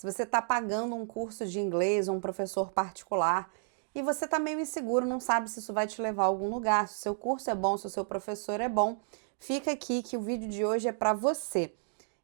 Se você está pagando um curso de inglês ou um professor particular e você está meio inseguro, não sabe se isso vai te levar a algum lugar, se o seu curso é bom, se o seu professor é bom, fica aqui que o vídeo de hoje é para você.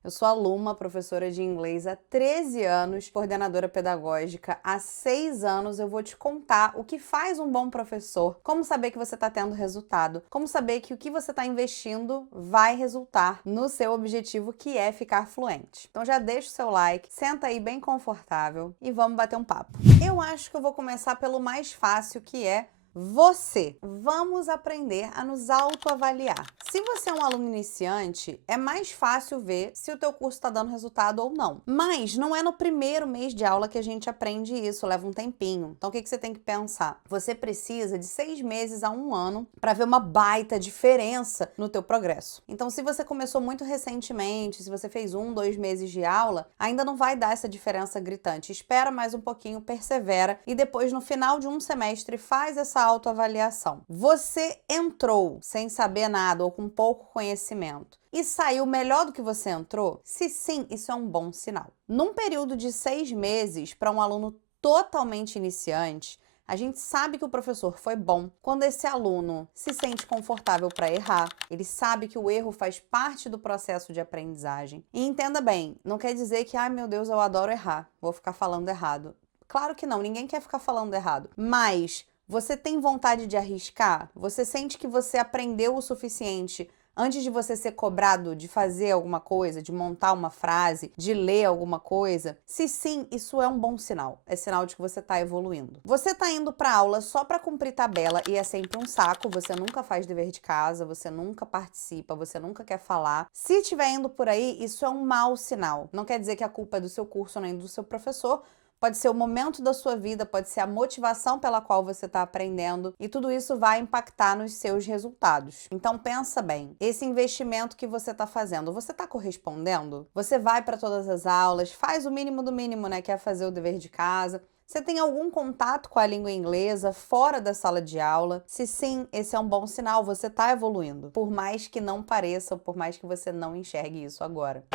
Eu sou a Luma, professora de inglês há 13 anos, coordenadora pedagógica há 6 anos. Eu vou te contar o que faz um bom professor, como saber que você está tendo resultado, como saber que o que você está investindo vai resultar no seu objetivo, que é ficar fluente. Então já deixa o seu like, senta aí bem confortável e vamos bater um papo. Eu acho que eu vou começar pelo mais fácil, que é você. Vamos aprender a nos autoavaliar. Se você é um aluno iniciante, é mais fácil ver se o teu curso está dando resultado ou não. Mas não é no primeiro mês de aula que a gente aprende isso, leva um tempinho. Então o que você tem que pensar? Você precisa de 6 meses a 1 ano para ver uma baita diferença no teu progresso. Então se você começou muito recentemente, se você fez 1, 2 meses de aula, ainda não vai dar essa diferença gritante. Espera mais um pouquinho, persevera e depois no final de um semestre faz essa autoavaliação. Você entrou sem saber nada ou com pouco conhecimento e saiu melhor do que você entrou? Se sim, isso é um bom sinal. Num período de 6 meses, para um aluno totalmente iniciante, a gente sabe que o professor foi bom quando esse aluno se sente confortável para errar, ele sabe que o erro faz parte do processo de aprendizagem. E entenda bem, não quer dizer que, ai meu Deus, eu adoro errar, vou ficar falando errado. Claro que não, ninguém quer ficar falando errado, mas você tem vontade de arriscar? Você sente que você aprendeu o suficiente antes de você ser cobrado de fazer alguma coisa, de montar uma frase, de ler alguma coisa? Se sim, isso é um bom sinal. É sinal de que você está evoluindo. Você está indo para aula só para cumprir tabela e é sempre um saco, você nunca faz dever de casa, você nunca participa, você nunca quer falar. Se estiver indo por aí, isso é um mau sinal. Não quer dizer que a culpa é do seu curso nem do seu professor. Pode ser o momento da sua vida, pode ser a motivação pela qual você está aprendendo e tudo isso vai impactar nos seus resultados. Então pensa bem, esse investimento que você está fazendo, você está correspondendo? Você vai para todas as aulas, faz o mínimo do mínimo, né, que é fazer o dever de casa. Você tem algum contato com a língua inglesa fora da sala de aula? Se sim, esse é um bom sinal, você está evoluindo. Por mais que não pareça, por mais que você não enxergue isso agora.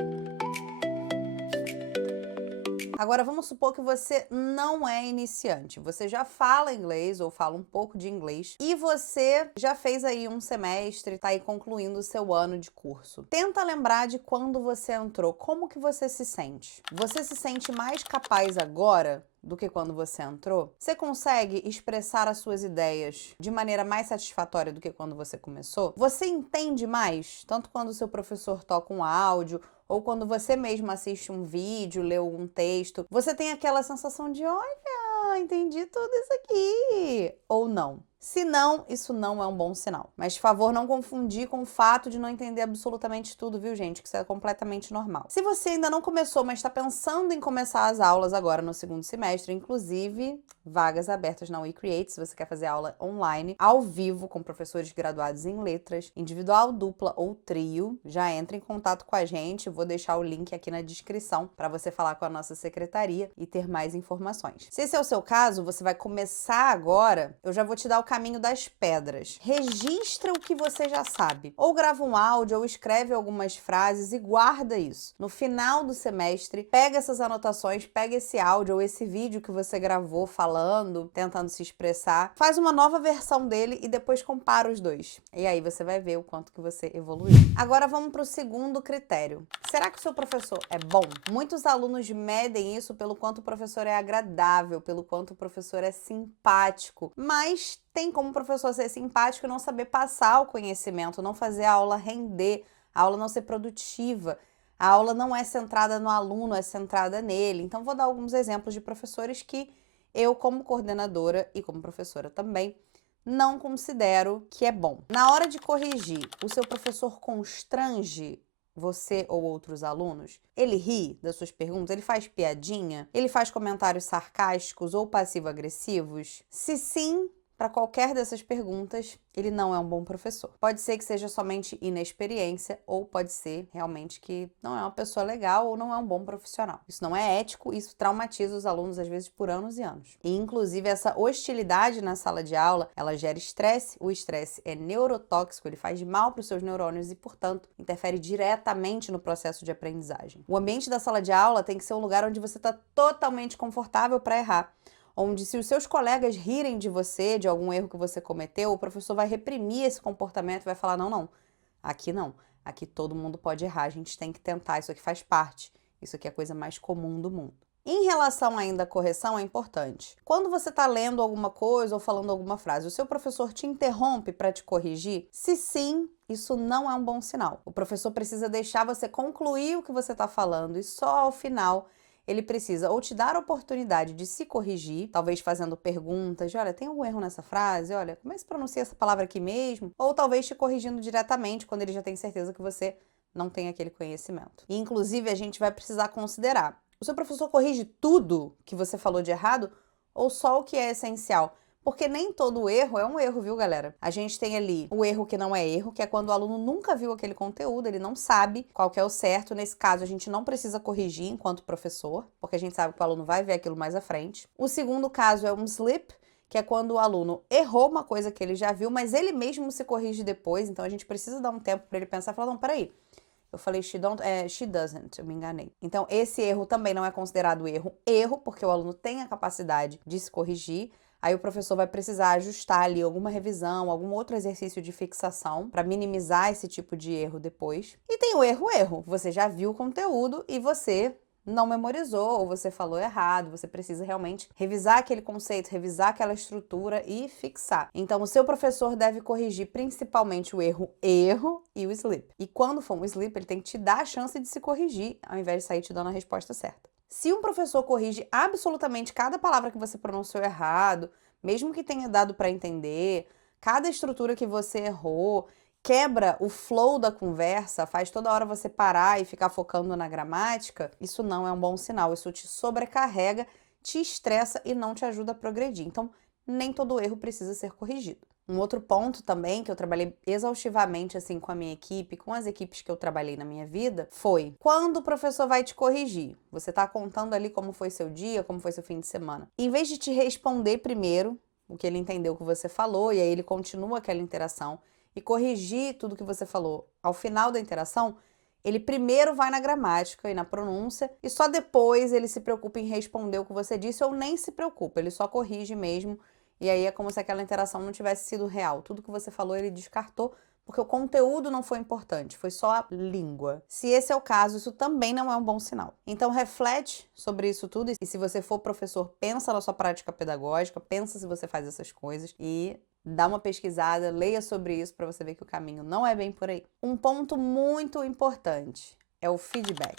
Agora, vamos supor que você não é iniciante. Você já fala inglês ou fala um pouco de inglês e você já fez aí um semestre, tá aí concluindo o seu ano de curso. Tenta lembrar de quando você entrou. Como que você se sente? Você se sente mais capaz agora do que quando você entrou? Você consegue expressar as suas ideias de maneira mais satisfatória do que quando você começou? Você entende mais? Tanto quando o seu professor toca um áudio ou quando você mesmo assiste um vídeo, lê algum texto, você tem aquela sensação de, olha, entendi tudo isso aqui, ou não. Se não, isso não é um bom sinal. Mas, por favor, não confundir com o fato de não entender absolutamente tudo, viu, gente? Que isso é completamente normal. Se você ainda não começou, mas está pensando em começar as aulas agora no segundo semestre, inclusive, vagas abertas na WeCreate, se você quer fazer aula online, ao vivo, com professores graduados em letras, individual, dupla ou trio, já entra em contato com a gente. Vou deixar o link aqui na descrição para você falar com a nossa secretaria e ter mais informações. Se esse é o seu caso, você vai começar agora, eu já vou te dar o caminho das pedras. Registra o que você já sabe. Ou grava um áudio, ou escreve algumas frases e guarda isso. No final do semestre, pega essas anotações, pega esse áudio ou esse vídeo que você gravou falando, tentando se expressar, faz uma nova versão dele e depois compara os dois. E aí você vai ver o quanto que você evoluiu. Agora vamos para o segundo critério. Será que o seu professor é bom? Muitos alunos medem isso pelo quanto o professor é agradável, pelo quanto o professor é simpático, mas tem como o professor ser simpático e não saber passar o conhecimento, não fazer a aula render, a aula não ser produtiva. A aula não é centrada no aluno, é centrada nele. Então, vou dar alguns exemplos de professores que eu, como coordenadora e como professora também, não considero que é bom. Na hora de corrigir, o seu professor constrange você ou outros alunos? Ele ri das suas perguntas? Ele faz piadinha? Ele faz comentários sarcásticos ou passivo-agressivos? Se sim, para qualquer dessas perguntas, ele não é um bom professor. Pode ser que seja somente inexperiência, ou pode ser realmente que não é uma pessoa legal ou não é um bom profissional. Isso não é ético, isso traumatiza os alunos às vezes por anos e anos. E inclusive essa hostilidade na sala de aula, ela gera estresse. O estresse é neurotóxico, ele faz mal para os seus neurônios e, portanto, interfere diretamente no processo de aprendizagem. O ambiente da sala de aula tem que ser um lugar onde você está totalmente confortável para errar. Onde, se os seus colegas rirem de você, de algum erro que você cometeu, o professor vai reprimir esse comportamento, vai falar, não, não, aqui todo mundo pode errar, a gente tem que tentar, isso aqui faz parte, isso aqui é a coisa mais comum do mundo. Em relação ainda à correção, é importante. Quando você está lendo alguma coisa ou falando alguma frase, o seu professor te interrompe para te corrigir? Se sim, isso não é um bom sinal. O professor precisa deixar você concluir o que você está falando e só ao final ele precisa ou te dar a oportunidade de se corrigir, talvez fazendo perguntas de, olha, tem algum erro nessa frase? Olha, como é que se pronuncia essa palavra aqui mesmo? Ou talvez te corrigindo diretamente, quando ele já tem certeza que você não tem aquele conhecimento. E, inclusive, a gente vai precisar considerar, o seu professor corrige tudo que você falou de errado ou só o que é essencial? Porque nem todo erro é um erro, viu, galera? A gente tem ali o erro que não é erro, que é quando o aluno nunca viu aquele conteúdo, ele não sabe qual que é o certo. Nesse caso, a gente não precisa corrigir enquanto professor, porque a gente sabe que o aluno vai ver aquilo mais à frente. O segundo caso é um slip, que é quando o aluno errou uma coisa que ele já viu, mas ele mesmo se corrige depois, então a gente precisa dar um tempo para ele pensar e falar, não, peraí, eu falei she doesn't, eu me enganei. Então, esse erro também não é considerado erro, porque o aluno tem a capacidade de se corrigir. Aí o professor vai precisar ajustar ali alguma revisão, algum outro exercício de fixação para minimizar esse tipo de erro depois. E tem o erro. Você já viu o conteúdo e você não memorizou, ou você falou errado, você precisa realmente revisar aquele conceito, revisar aquela estrutura e fixar. Então, o seu professor deve corrigir principalmente o erro e o slip. E quando for um slip, ele tem que te dar a chance de se corrigir, ao invés de sair te dando a resposta certa. Se um professor corrige absolutamente cada palavra que você pronunciou errado, mesmo que tenha dado para entender, cada estrutura que você errou, quebra o flow da conversa, faz toda hora você parar e ficar focando na gramática, isso não é um bom sinal. Isso te sobrecarrega, te estressa e não te ajuda a progredir. Então, nem todo erro precisa ser corrigido. Um outro ponto também, que eu trabalhei exaustivamente assim com a minha equipe, com as equipes que eu trabalhei na minha vida, foi quando o professor vai te corrigir. Você está contando ali como foi seu dia, como foi seu fim de semana. Em vez de te responder primeiro o que ele entendeu que você falou, e aí ele continua aquela interação, e corrigir tudo que você falou ao final da interação, ele primeiro vai na gramática e na pronúncia e só depois ele se preocupa em responder o que você disse ou nem se preocupa, ele só corrige mesmo e aí é como se aquela interação não tivesse sido real. Tudo que você falou ele descartou porque o conteúdo não foi importante, foi só a língua. Se esse é o caso, isso também não é um bom sinal. Então reflete sobre isso tudo e se você for professor, pensa na sua prática pedagógica, pensa se você faz essas coisas e dá uma pesquisada, leia sobre isso para você ver que o caminho não é bem por aí. Um ponto muito importante é o feedback,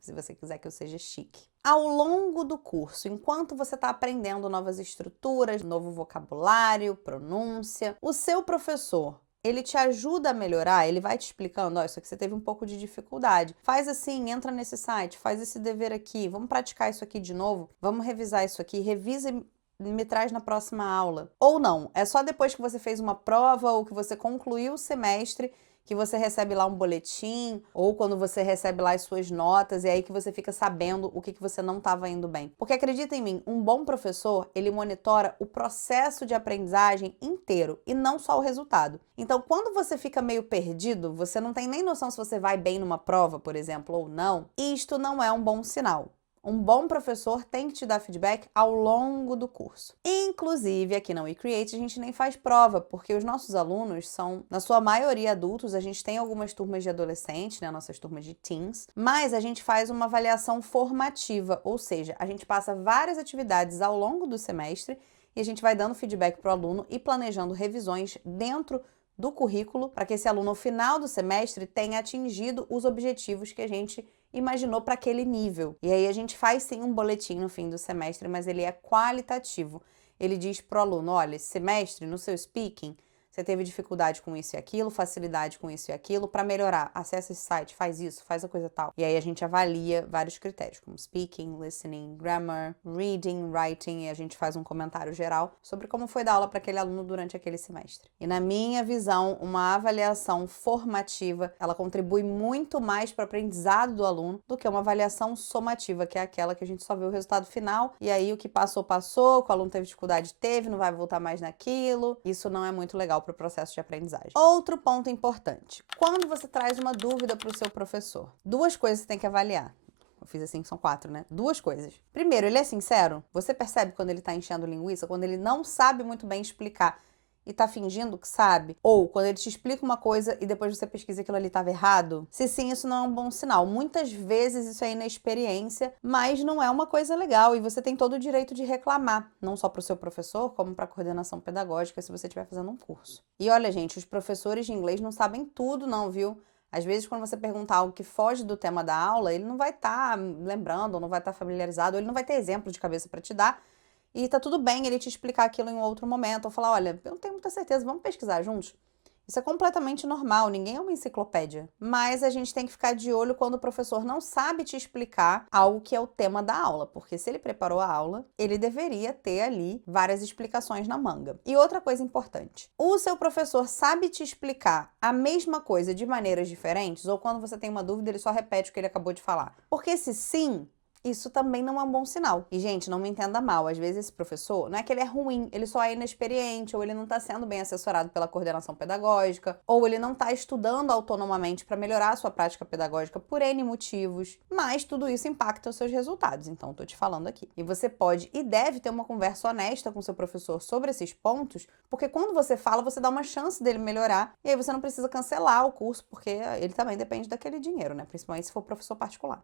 se você quiser que eu seja chique. Ao longo do curso, enquanto você está aprendendo novas estruturas, novo vocabulário, pronúncia, o seu professor, ele te ajuda a melhorar, ele vai te explicando, ó, isso aqui você teve um pouco de dificuldade. Faz assim, entra nesse site, faz esse dever aqui, vamos praticar isso aqui de novo, vamos revisar isso aqui, revisa e me traz na próxima aula. Ou não, é só depois que você fez uma prova ou que você concluiu o semestre que você recebe lá um boletim, ou quando você recebe lá as suas notas, e aí que você fica sabendo o que você não estava indo bem. Porque acredita em mim, um bom professor, ele monitora o processo de aprendizagem inteiro, e não só o resultado. Então, quando você fica meio perdido, você não tem nem noção se você vai bem numa prova, por exemplo, ou não, isto não é um bom sinal. Um bom professor tem que te dar feedback ao longo do curso. Inclusive, aqui na WeCreate, a gente nem faz prova, porque os nossos alunos são, na sua maioria, adultos. A gente tem algumas turmas de adolescentes, né, nossas turmas de teens, mas a gente faz uma avaliação formativa, ou seja, a gente passa várias atividades ao longo do semestre e a gente vai dando feedback para o aluno e planejando revisões dentro do currículo para que esse aluno, ao final do semestre, tenha atingido os objetivos que a gente imaginou para aquele nível. E aí a gente faz sim um boletim no fim do semestre, mas ele é qualitativo. Ele diz para o aluno, olha, esse semestre, no seu speaking, Você teve dificuldade com isso e aquilo, facilidade com isso e aquilo, para melhorar. Acessa esse site, faz isso, faz a coisa tal. E aí a gente avalia vários critérios, como speaking, listening, grammar, reading, writing, e a gente faz um comentário geral sobre como foi dar aula para aquele aluno durante aquele semestre. E na minha visão, uma avaliação formativa, ela contribui muito mais para o aprendizado do aluno do que uma avaliação somativa, que é aquela que a gente só vê o resultado final, e aí o que passou, passou, que o aluno teve dificuldade, teve, não vai voltar mais naquilo. Isso não é muito legal para o processo de aprendizagem. Outro ponto importante, quando você traz uma dúvida para o seu professor, duas coisas você tem que avaliar. Eu fiz assim, são 4, né? Duas coisas. Primeiro, ele é sincero? Você percebe quando ele tá enchendo linguiça? Quando ele não sabe muito bem explicar e tá fingindo que sabe? Ou quando ele te explica uma coisa e depois você pesquisa aquilo ali estava errado? Se sim, isso não é um bom sinal. Muitas vezes isso é inexperiência, mas não é uma coisa legal e você tem todo o direito de reclamar, não só para o seu professor, como para a coordenação pedagógica, se você estiver fazendo um curso. E olha, gente, os professores de inglês não sabem tudo não, viu? Às vezes, quando você perguntar algo que foge do tema da aula, ele não vai estar lembrando, ou não vai estar familiarizado, ou ele não vai ter exemplo de cabeça para te dar. E tá tudo bem ele te explicar aquilo em um outro momento, ou falar, olha, eu não tenho muita certeza, vamos pesquisar juntos? Isso é completamente normal, ninguém é uma enciclopédia. Mas a gente tem que ficar de olho quando o professor não sabe te explicar algo que é o tema da aula, porque se ele preparou a aula, ele deveria ter ali várias explicações na manga. E outra coisa importante, o seu professor sabe te explicar a mesma coisa de maneiras diferentes, ou quando você tem uma dúvida, ele só repete o que ele acabou de falar? Porque se sim, isso também não é um bom sinal. E, gente, não me entenda mal, às vezes esse professor, não é que ele é ruim, ele só é inexperiente, ou ele não está sendo bem assessorado pela coordenação pedagógica, ou ele não está estudando autonomamente para melhorar a sua prática pedagógica por N motivos, mas tudo isso impacta os seus resultados, então estou te falando aqui. E você pode e deve ter uma conversa honesta com seu professor sobre esses pontos, porque quando você fala, você dá uma chance dele melhorar, e aí você não precisa cancelar o curso, porque ele também depende daquele dinheiro, né? Principalmente se for professor particular.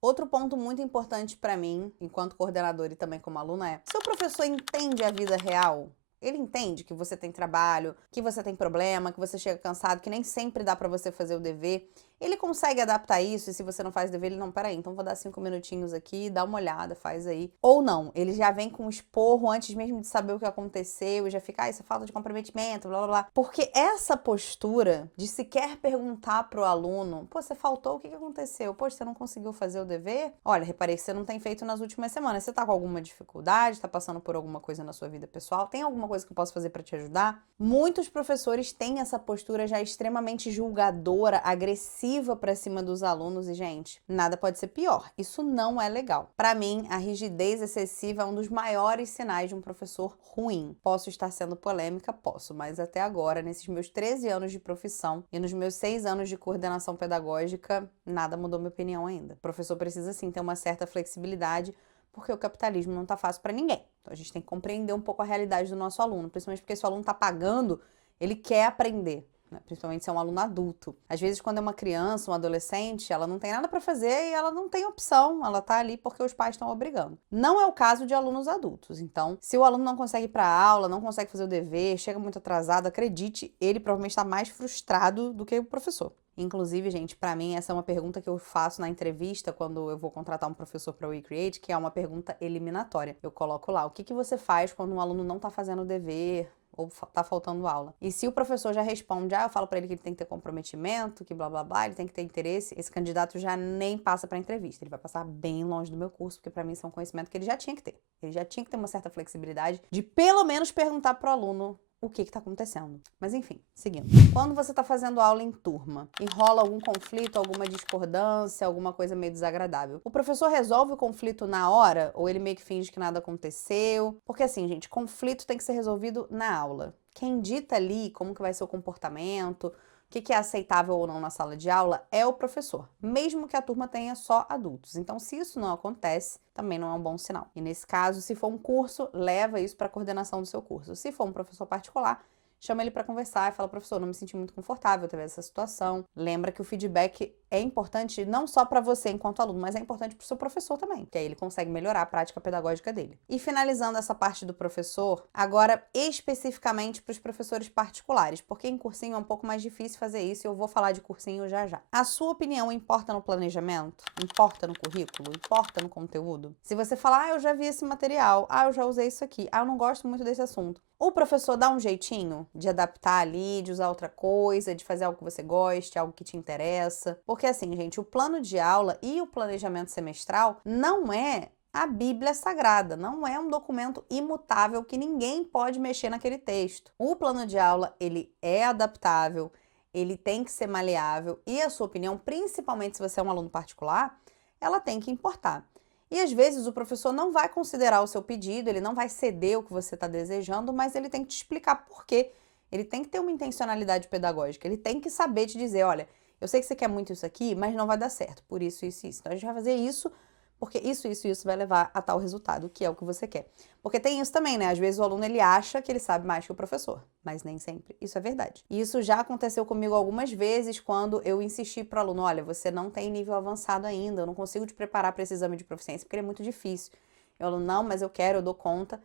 Outro ponto muito importante para mim, enquanto coordenadora e também como aluna, é: seu professor entende a vida real? Ele entende que você tem trabalho, que você tem problema, que você chega cansado, que nem sempre dá para você fazer o dever. Ele consegue adaptar isso, e se você não faz dever, ele não, peraí, então vou dar 5 minutinhos aqui, dá uma olhada, faz aí. Ou não, ele já vem com um esporro antes mesmo de saber o que aconteceu, e já fica, isso é falta de comprometimento, blá blá blá. Porque essa postura de sequer perguntar pro aluno, pô, você faltou, o que aconteceu? Poxa, você não conseguiu fazer o dever? Olha, reparei que você não tem feito nas últimas semanas, você tá com alguma dificuldade, tá passando por alguma coisa na sua vida pessoal, tem alguma coisa que eu posso fazer para te ajudar? Muitos professores têm essa postura já extremamente julgadora, agressiva para cima dos alunos e, gente, nada pode ser pior. Isso não é legal. Para mim, a rigidez excessiva é um dos maiores sinais de um professor ruim. Posso estar sendo polêmica? Posso, mas até agora, nesses meus 13 anos de profissão e nos meus 6 anos de coordenação pedagógica, nada mudou minha opinião ainda. O professor precisa, sim, ter uma certa flexibilidade, porque o capitalismo não tá fácil para ninguém. Então a gente tem que compreender um pouco a realidade do nosso aluno, principalmente porque se o aluno tá pagando, ele quer aprender, né? Principalmente se é um aluno adulto. Às vezes, quando é uma criança, um adolescente, ela não tem nada para fazer e ela não tem opção, ela tá ali porque os pais estão obrigando. Não é o caso de alunos adultos. Então, se o aluno não consegue ir para aula, não consegue fazer o dever, chega muito atrasado, acredite, ele provavelmente está mais frustrado do que o professor. Inclusive, gente, para mim essa é uma pergunta que eu faço na entrevista quando eu vou contratar um professor para o WeCreate, que é uma pergunta eliminatória. Eu coloco lá, o que você faz quando um aluno não tá fazendo o dever ou tá faltando aula? E se o professor já responde, eu falo para ele que ele tem que ter comprometimento, que blá blá blá, ele tem que ter interesse, esse candidato já nem passa para entrevista, ele vai passar bem longe do meu curso, porque para mim isso é um conhecimento que ele já tinha que ter. Ele já tinha que ter uma certa flexibilidade de pelo menos perguntar pro aluno o que está acontecendo. Mas enfim, seguindo. Quando você está fazendo aula em turma e rola algum conflito, alguma discordância, alguma coisa meio desagradável, o professor resolve o conflito na hora ou ele meio que finge que nada aconteceu? Porque assim, gente, conflito tem que ser resolvido na aula. Quem dita ali como que vai ser o comportamento, o que é aceitável ou não na sala de aula é o professor, mesmo que a turma tenha só adultos. Então, se isso não acontece, também não é um bom sinal. E nesse caso, se for um curso, leva isso para a coordenação do seu curso. Se for um professor particular, chama ele para conversar e fala, professor, não me senti muito confortável, teve essa situação. Lembra que o feedback é importante não só para você enquanto aluno, mas é importante para o seu professor também, que aí ele consegue melhorar a prática pedagógica dele. E finalizando essa parte do professor, agora especificamente para os professores particulares, porque em cursinho é um pouco mais difícil fazer isso e eu vou falar de cursinho já já. A sua opinião importa no planejamento? Importa no currículo? Importa no conteúdo? Se você falar, eu já vi esse material, eu já usei isso aqui, eu não gosto muito desse assunto. O professor dá um jeitinho de adaptar ali, de usar outra coisa, de fazer algo que você goste, algo que te interessa. Porque assim, gente, o plano de aula e o planejamento semestral não é a Bíblia Sagrada, não é um documento imutável que ninguém pode mexer naquele texto. O plano de aula, ele é adaptável, ele tem que ser maleável e a sua opinião, principalmente se você é um aluno particular, ela tem que importar. E às vezes o professor não vai considerar o seu pedido, ele não vai ceder o que você está desejando, mas ele tem que te explicar por quê. Ele tem que ter uma intencionalidade pedagógica, ele tem que saber te dizer, olha, eu sei que você quer muito isso aqui, mas não vai dar certo, por isso, isso e isso. Então a gente vai fazer isso, porque isso vai levar a tal resultado, que é o que você quer. Porque tem isso também, né? Às vezes o aluno, ele acha que ele sabe mais que o professor, mas nem sempre isso é verdade. E isso já aconteceu comigo algumas vezes quando eu insisti para o aluno, olha, você não tem nível avançado ainda, eu não consigo te preparar para esse exame de proficiência, porque ele é muito difícil. Eu falo, não, mas eu quero, eu dou conta.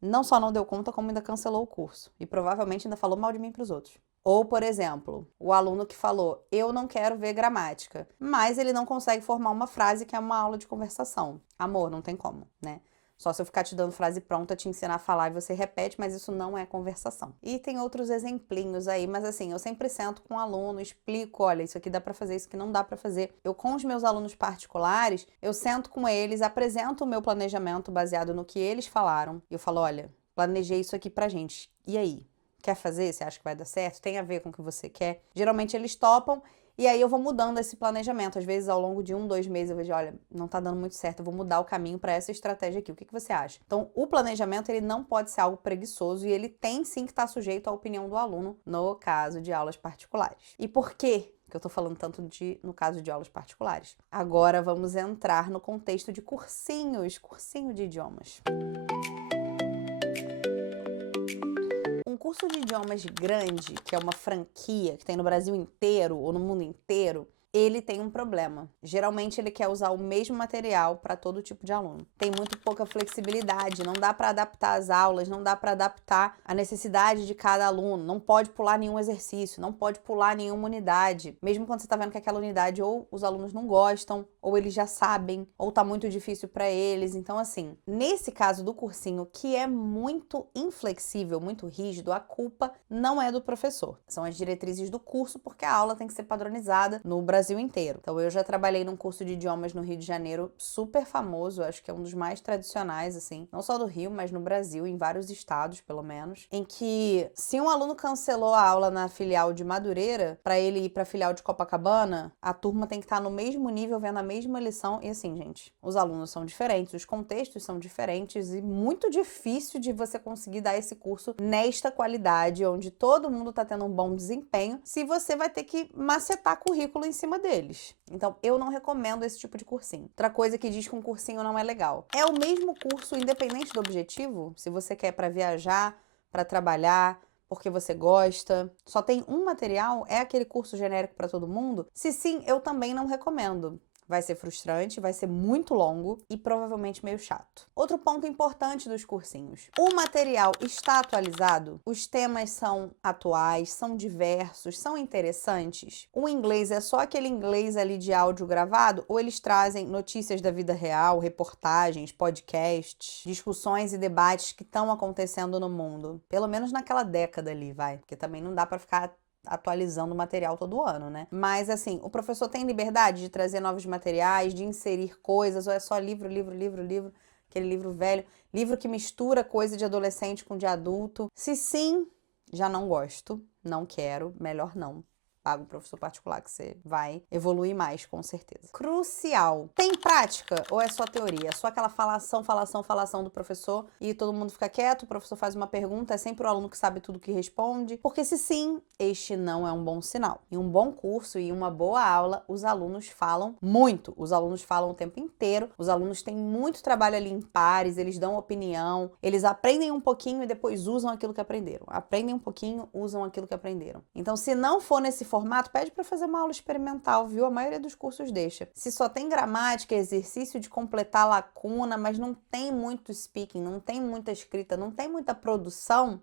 Não só não deu conta, como ainda cancelou o curso. E provavelmente ainda falou mal de mim para os outros. Ou, por exemplo, o aluno que falou, eu não quero ver gramática, mas ele não consegue formar uma frase que é uma aula de conversação. Amor, não tem como, né? Só se eu ficar te dando frase pronta, te ensinar a falar e você repete, mas isso não é conversação. E tem outros exemplinhos aí, mas assim, eu sempre sento com o aluno, explico, olha, isso aqui dá pra fazer, isso aqui não dá pra fazer. Eu, com os meus alunos particulares, eu sento com eles, apresento o meu planejamento baseado no que eles falaram. Eu falo, olha, planejei isso aqui pra gente. E aí? Quer fazer? Você acha que vai dar certo? Tem a ver com o que você quer? Geralmente eles topam e aí eu vou mudando esse planejamento. Às vezes, ao longo de 1, 2 meses, eu vejo, olha, não tá dando muito certo, eu vou mudar o caminho para essa estratégia aqui. O que você acha? Então, o planejamento, ele não pode ser algo preguiçoso e ele tem sim que estar sujeito à opinião do aluno, no caso de aulas particulares. E por quê que eu tô falando tanto no caso de aulas particulares? Agora vamos entrar no contexto de cursinho de idiomas. Um curso de idiomas grande, que é uma franquia que tem no Brasil inteiro ou no mundo inteiro, ele tem um problema. Geralmente ele quer usar o mesmo material para todo tipo de aluno. Tem muito pouca flexibilidade, não dá para adaptar as aulas, não dá para adaptar a necessidade de cada aluno, não pode pular nenhum exercício, não pode pular nenhuma unidade. Mesmo quando você está vendo que aquela unidade ou os alunos não gostam, ou eles já sabem, ou tá muito difícil para eles. Então, assim, nesse caso do cursinho, que é muito inflexível, muito rígido, a culpa não é do professor. São as diretrizes do curso, porque a aula tem que ser padronizada no Brasil inteiro. Então, eu já trabalhei num curso de idiomas no Rio de Janeiro, super famoso, acho que é um dos mais tradicionais, assim, não só do Rio, mas no Brasil, em vários estados, pelo menos, em que se um aluno cancelou a aula na filial de Madureira, para ele ir para a filial de Copacabana, a turma tem que estar no mesmo nível, vendo a mesma lição, e assim, gente, os alunos são diferentes, os contextos são diferentes, e muito difícil de você conseguir dar esse curso nesta qualidade, onde todo mundo tá tendo um bom desempenho, se você vai ter que macetar currículo em cima deles. Então, eu não recomendo esse tipo de cursinho. Outra coisa que diz que um cursinho não é legal. É o mesmo curso, independente do objetivo, se você quer para viajar, para trabalhar, porque você gosta, só tem um material, é aquele curso genérico para todo mundo? Se sim, eu também não recomendo. Vai ser frustrante, vai ser muito longo e provavelmente meio chato. Outro ponto importante dos cursinhos. O material está atualizado? Os temas são atuais, são diversos, são interessantes? O inglês é só aquele inglês ali de áudio gravado? Ou eles trazem notícias da vida real, reportagens, podcasts, discussões e debates que estão acontecendo no mundo? Pelo menos naquela década ali, vai. Porque também não dá para ficar atualizando o material todo ano, né? Mas, assim, o professor tem liberdade de trazer novos materiais, de inserir coisas, ou é só livro, aquele livro velho, livro que mistura coisa de adolescente com de adulto? Se sim, já não gosto, não quero, melhor não. paga um professor particular que você vai evoluir mais, com certeza. Crucial. Tem prática ou é só teoria? É só aquela falação do professor e todo mundo fica quieto, o professor faz uma pergunta, é sempre o aluno que sabe tudo que responde? Porque se sim, este não é um bom sinal. Em um bom curso e uma boa aula, os alunos falam muito. Os alunos falam o tempo inteiro, os alunos têm muito trabalho ali em pares, eles dão opinião, eles aprendem um pouquinho e depois usam aquilo que aprenderam. Aprendem um pouquinho, usam aquilo que aprenderam. Então, se não for nesse formato, pede para fazer uma aula experimental, viu? A maioria dos cursos deixa. Se só tem gramática, exercício de completar lacuna, mas não tem muito speaking, não tem muita escrita, não tem muita produção,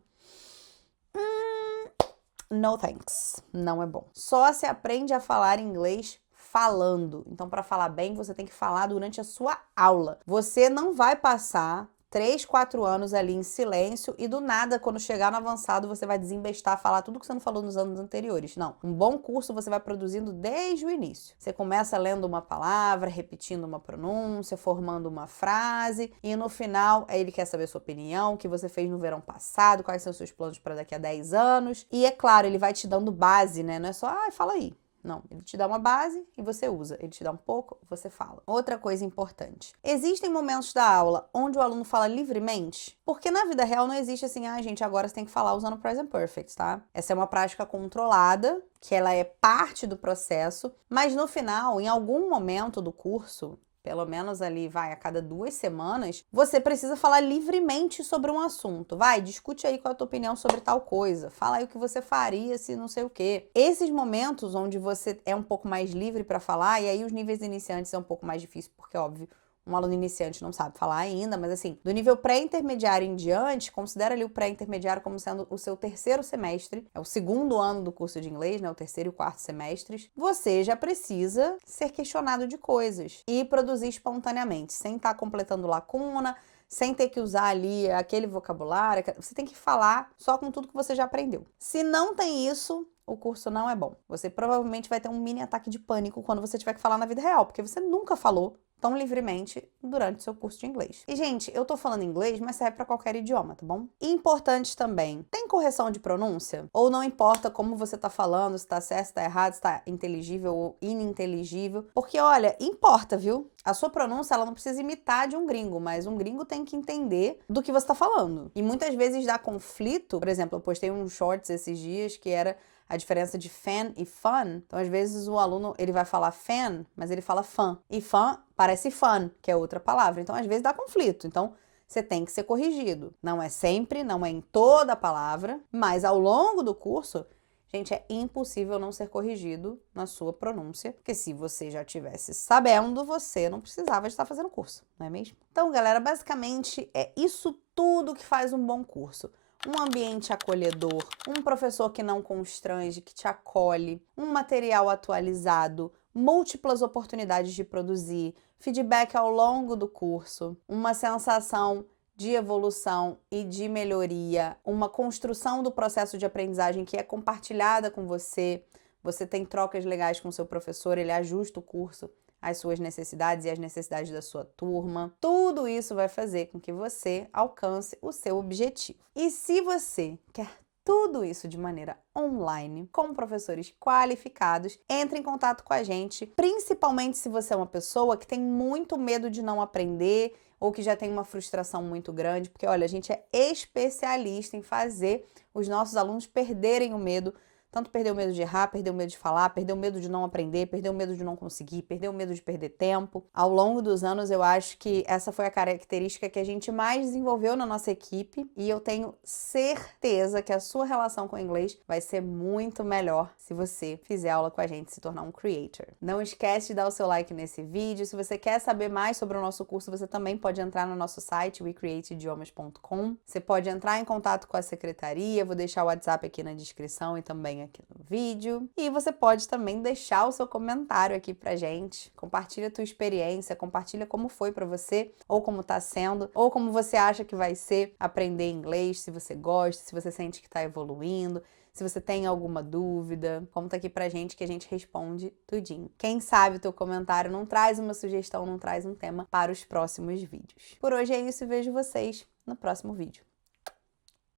no thanks. Não é bom. Só se aprende a falar inglês falando. Então, para falar bem, você tem que falar durante a sua aula. Você não vai passar 3, 4 anos ali em silêncio e do nada, quando chegar no avançado, você vai desembestar, falar tudo que você não falou nos anos anteriores. Não. Um bom curso você vai produzindo desde o início. Você começa lendo uma palavra, repetindo uma pronúncia, formando uma frase e no final, aí ele quer saber sua opinião, o que você fez no verão passado, quais são os seus planos para daqui a 10 anos. E é claro, ele vai te dando base, né? Não é só, fala aí. Não, ele te dá uma base e você usa. Ele te dá um pouco, você fala. Outra coisa importante. Existem momentos da aula onde o aluno fala livremente? Porque na vida real não existe assim, gente, agora você tem que falar usando o present perfect, tá? Essa é uma prática controlada, que ela é parte do processo, mas no final, em algum momento do curso, pelo menos ali, a cada 2 semanas, você precisa falar livremente sobre um assunto. Discute aí qual é a tua opinião sobre tal coisa. Fala aí o que você faria se não sei o quê. Esses momentos onde você é um pouco mais livre para falar, e aí os níveis iniciantes é um pouco mais difícil, porque, óbvio, um aluno iniciante não sabe falar ainda, mas assim, do nível pré-intermediário em diante, considera ali o pré-intermediário como sendo o seu 3º semestre, é o 2º ano do curso de inglês, né, o 3º e 4º semestres, você já precisa ser questionado de coisas e produzir espontaneamente, sem estar completando lacuna, sem ter que usar ali aquele vocabulário, você tem que falar só com tudo que você já aprendeu. Se não tem isso, o curso não é bom. Você provavelmente vai ter um mini ataque de pânico quando você tiver que falar na vida real, porque você nunca falou tão livremente durante o seu curso de inglês. E, gente, eu tô falando inglês, mas serve para qualquer idioma, tá bom? E importante também, tem correção de pronúncia? Ou não importa como você tá falando, se tá certo, se tá errado, se tá inteligível ou ininteligível? Porque, olha, importa, viu? A sua pronúncia, ela não precisa imitar de um gringo, mas um gringo tem que entender do que você tá falando. E muitas vezes dá conflito. Por exemplo, eu postei uns shorts esses dias que era a diferença de fan e fun. Então, às vezes, o aluno, ele vai falar fan, mas ele fala fã. E fã parece fun, que é outra palavra. Então, às vezes, dá conflito. Então, você tem que ser corrigido. Não é sempre, não é em toda a palavra, mas ao longo do curso, gente, é impossível não ser corrigido na sua pronúncia, porque se você já tivesse sabendo, você não precisava de estar fazendo curso, não é mesmo? Então, galera, basicamente, é isso tudo que faz um bom curso. Um ambiente acolhedor, um professor que não constrange, que te acolhe, um material atualizado, múltiplas oportunidades de produzir, feedback ao longo do curso, uma sensação de evolução e de melhoria, uma construção do processo de aprendizagem que é compartilhada com você, você tem trocas legais com o seu professor, ele ajusta o curso às suas necessidades e às necessidades da sua turma. Tudo isso vai fazer com que você alcance o seu objetivo. E se você quer tudo isso de maneira online, com professores qualificados, entre em contato com a gente, principalmente se você é uma pessoa que tem muito medo de não aprender ou que já tem uma frustração muito grande, porque olha, a gente é especialista em fazer os nossos alunos perderem o medo. Tanto perder o medo de errar, perder o medo de falar, perder o medo de não aprender, perder o medo de não conseguir, perder o medo de perder tempo. Ao longo dos anos, eu acho que essa foi a característica que a gente mais desenvolveu na nossa equipe e eu tenho certeza que a sua relação com o inglês vai ser muito melhor se você fizer aula com a gente e se tornar um creator. Não esquece de dar o seu like nesse vídeo. Se você quer saber mais sobre o nosso curso, você também pode entrar no nosso site, wecreateidiomas.com. Você pode entrar em contato com a secretaria, vou deixar o WhatsApp aqui na descrição e também aqui no vídeo. E você pode também deixar o seu comentário aqui pra gente. Compartilha a tua experiência, compartilha como foi pra você, ou como tá sendo, ou como você acha que vai ser aprender inglês, se você gosta, se você sente que tá evoluindo, se você tem alguma dúvida, conta aqui pra gente que a gente responde tudinho. Quem sabe o teu comentário não traz uma sugestão, não traz um tema para os próximos vídeos. Por hoje é isso e vejo vocês no próximo vídeo.